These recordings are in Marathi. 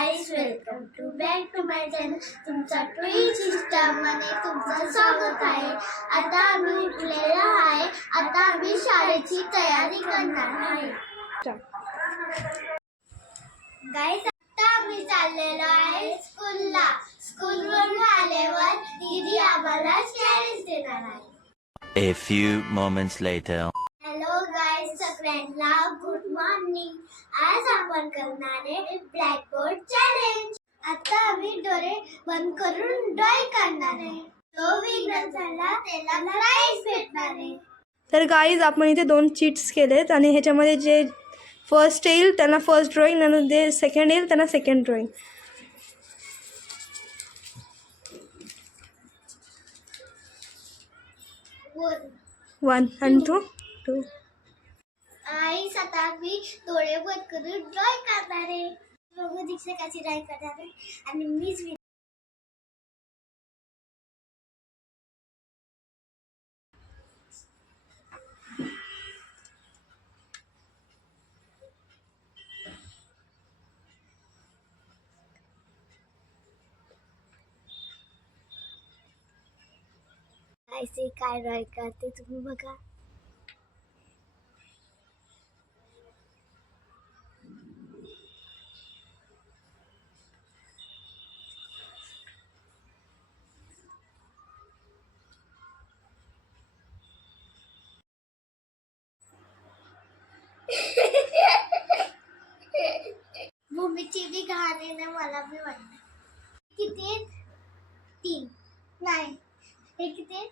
Guys, welcome to back to my channel. तुमचा ट्विच सिस्टममध्ये तुमचं स्वागत आहे. आता आम्ही उठलेलो आहे. आता आम्ही शाळेची तयारी करणार आहे. गाईज, आता आम्ही चाललेलो आहे स्कूलला. स्कूलवरून आल्यावर दीदी आम्हाला चॅलेंज देणार आहे. A few moments later. Hello guys, सगळ्यांना गुड मॉर्निंग. आज आपण करणार आहे ब्लॅकबोर्ड चॅलेंज. आता आम्ही डोळे बंद करून ड्रॉइंग करणार आहे. जो विनर झाला त्याला प्राइज भेटणार आहे. तर गाईज, आपण इथे 2 चीट्स केलेत आणि ह्याच्यामध्ये जे फर्स्ट येईल त्यांना फर्स्ट ड्रॉइंग आणि जे सेकंड येईल त्यांना सेकंड ड्रॉइंग. वन आणि 2. आई आता मी डोळे बंद करून ड्रॉइंग करणार आहे. बघू दीक्षा कशी ड्रॉइंग करणार आहे. आणि मीच ऐसे काय ड्रॉइंग करते तुम्ही बघा. भूमीची बी घाणेने मला बी वाटतं. किती 3 नाही, हे किती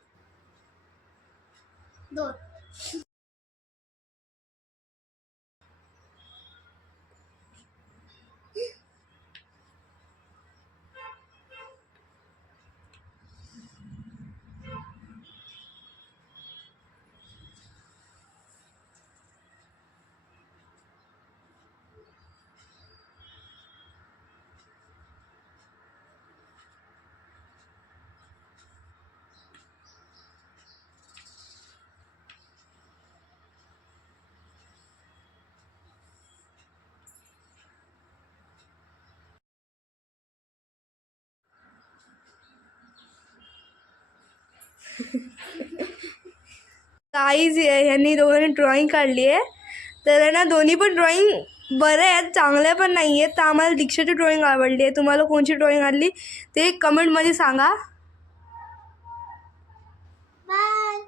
2. गाईज, ह्यांनी दोघांनी ड्रॉइंग काढली आहे. तर ना दोन्ही पण ड्रॉइंग बरं आहेत, चांगल्या पण नाही आहेत. तर आम्हाला दीक्षाची ड्रॉइंग आवडली आहे. तुम्हाला कोणची ड्रॉइंग आवडली ते कमेंटमध्ये सांगा. बाय.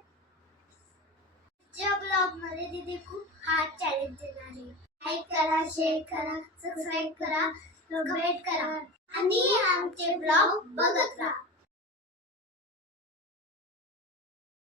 ब्लॉगमध्ये दीदी खूप हार्ड चॅलेंज देणार आहे. लाईक करा, शेअर करा, सबस्क्राईब करा, कमेंट करा आणि आमचे ब्लॉग बघत राहा.